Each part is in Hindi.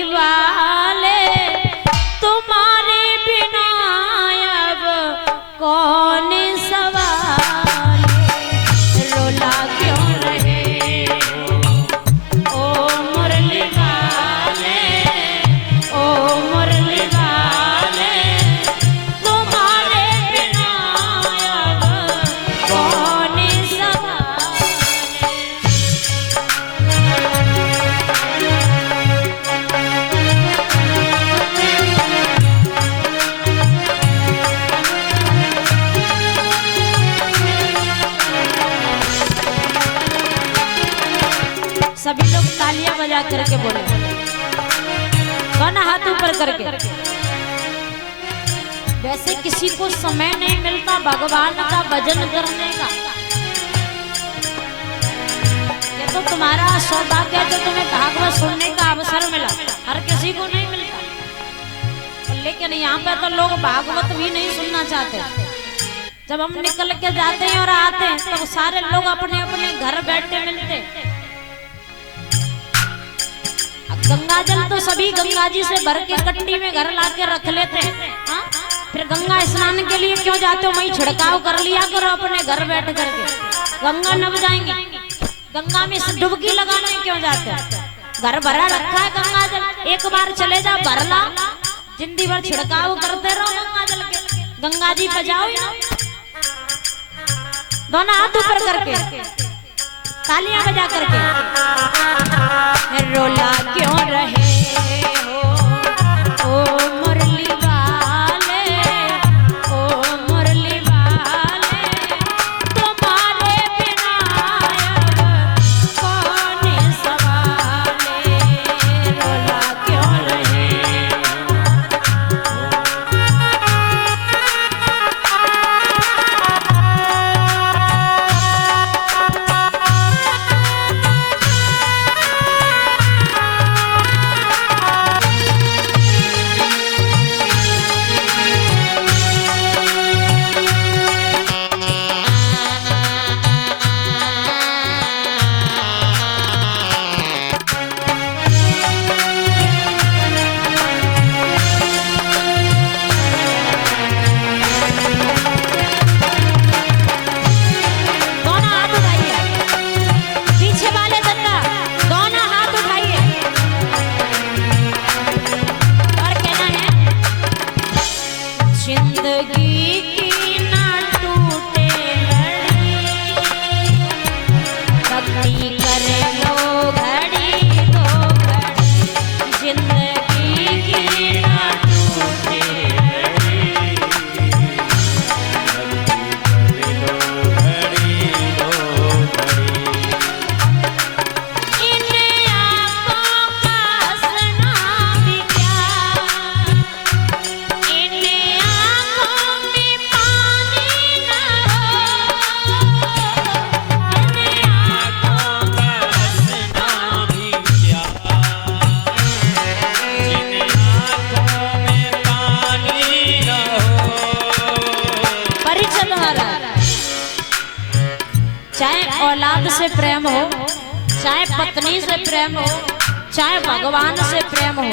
मुरली वाले तुम्हारे बिना अब कौन सवाल, रोला क्यों रहे ओ मुरली वाले, ओ मुरली वाले तुम्हारे बिना अब कौन सवाल। सभी लोग तालियां बजा करके बोले, दोनों हाथ ऊपर करके। वैसे किसी को समय नहीं मिलता भगवान का भजन करने का, ये तो तुम्हारा सौभाग्य है जो तुम्हें भागवत सुनने का अवसर मिला, हर किसी को नहीं मिलता। लेकिन यहाँ पे तो लोग भागवत भी नहीं सुनना चाहते। जब हम निकल के जाते हैं और आते हैं तो सारे लोग अपने अपने घर बैठे मिलते। गंगा जल तो सभी गंगा जी से भर के कट्टी में घर लाके रख लेते हैं, हाँ? फिर गंगा स्नान के लिए क्यों जाते हो, वहीं छिड़काव कर लिया करो अपने घर बैठ करके, गंगा नब जाएंगे। गंगा में डुबकी लगाने क्यों जाते हो, घर भरा रखा है गंगा जल, एक बार चले जा भर ला, जिंदगी भर छिड़काव करते रहो गंगा जल के, गंगा जी बजाओ ही ना। दोनों हाथ ऊपर करके तालियां बजा करके, रोला क्यों रहे हो ओ मुरली वाले, ओ मुरली वाले तुम्हारे बिना अब कौन सवाले, रोला क्यों रहे। चाहे औलाद से प्रेम हो, चाहे पत्नी से प्रेम हो, चाहे भगवान से प्रेम हो,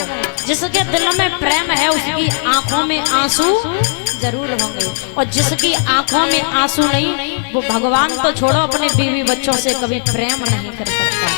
जिसके दिल में प्रेम है उसकी आंखों में आंसू जरूर होंगे, और जिसकी आंखों में आंसू नहीं वो भगवान तो छोड़ो अपने बीवी बच्चों से कभी प्रेम नहीं कर सकता।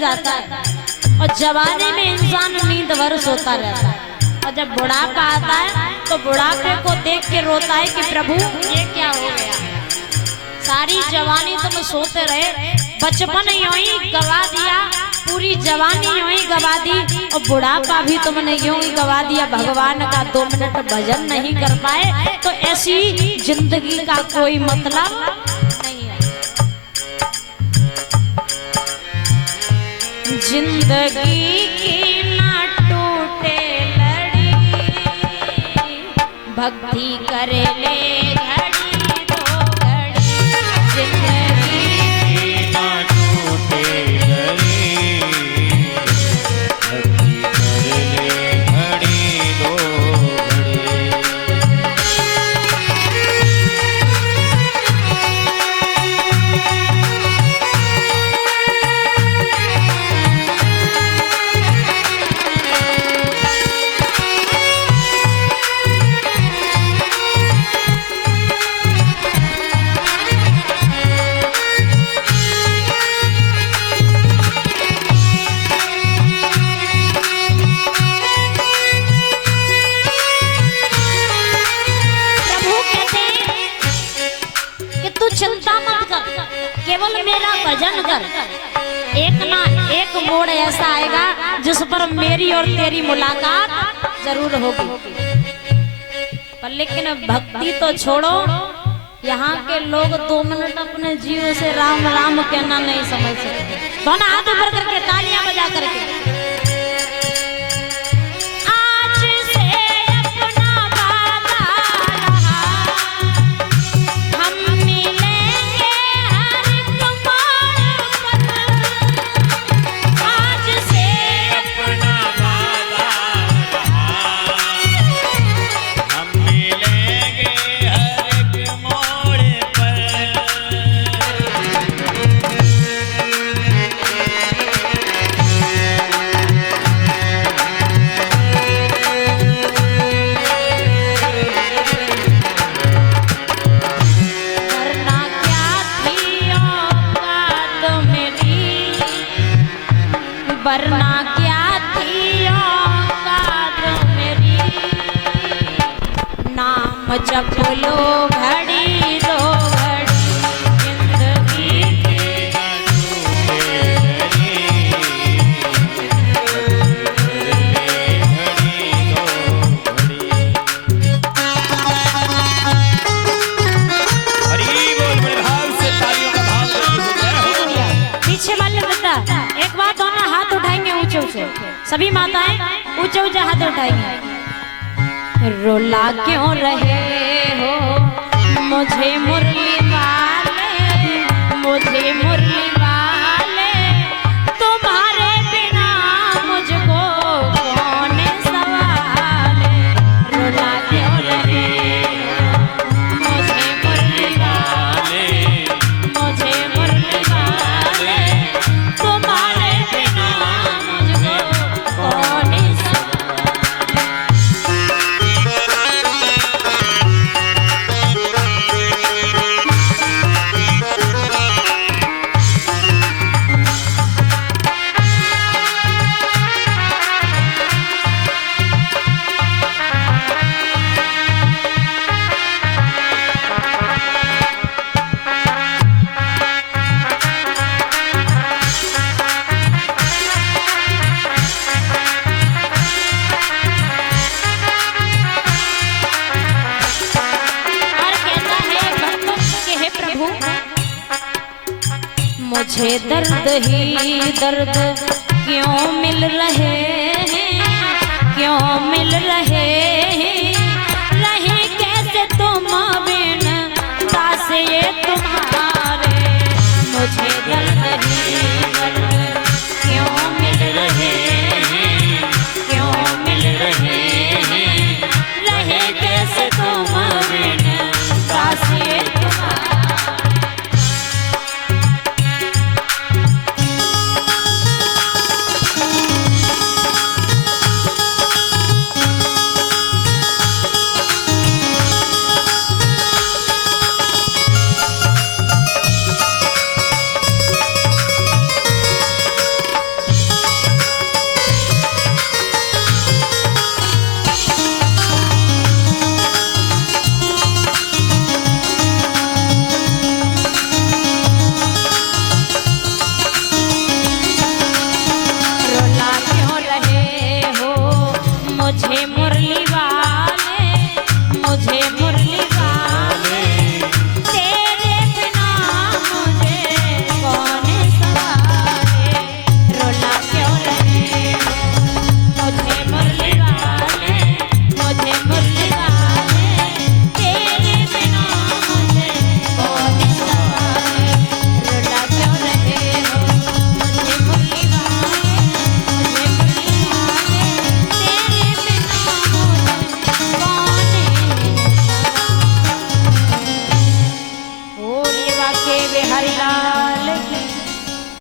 जाता है और जवानी में इंसान नींदवर सोता रहता है, और जब बुढ़ापा आता है तो बुढ़ापे को देख के रोता है कि प्रभु ये क्या हो गया। सारी जवानी तुम सोते रहे, बचपन यूं ही गवा दिया, पूरी जवानी यूं ही गवा दी, और बुढ़ापा भी तुमने यूं ही गवा दिया। भगवान का 2 मिनट भजन नहीं कर पाए तो ऐसी जिंदगी का कोई मतलब नहीं है। जिंदगी की ना टूटे लड़ी, भक्ति करे ले घड़ी दो घड़ी। जिंदगी की ना टूटे लड़ी, भक्ति करे ले घड़ी दो घड़ी। चिंता मत कर, केवल मेरा भजन कर। एक ना एक मोड़ ऐसा आएगा जिस पर मेरी और तेरी मुलाकात जरूर होगी। पर लेकिन भक्ति तो छोड़ो, यहाँ के लोग 2 मिनट अपने जीव से राम राम कहना नहीं समझ सकते। दोनों हाथ ऊपर करके तालियां बजा करके वरना क्या थी औकात मेरी, नाम जप लो घड़ी दो घड़ी। जिंदगी की पीछे वाले बता एक बात, दोनों हाथ उठाएंगे ऊंचे ऊंचे, सभी माताएं ऊंचे ऊंचे हाथ उठाएंगे। रोला क्यों रहे हो मुझे मुरली वाले, मुझे मुरली वाले, तुम्हारे बिना मुझको कौन सवाले। रोला क्यों रहे हो मुझे मुरली वाले, मुझे मुरली वाले, तुम्हारे बिना मुझको कौन मुझे दर्द ही दर्द क्यों मिल रहे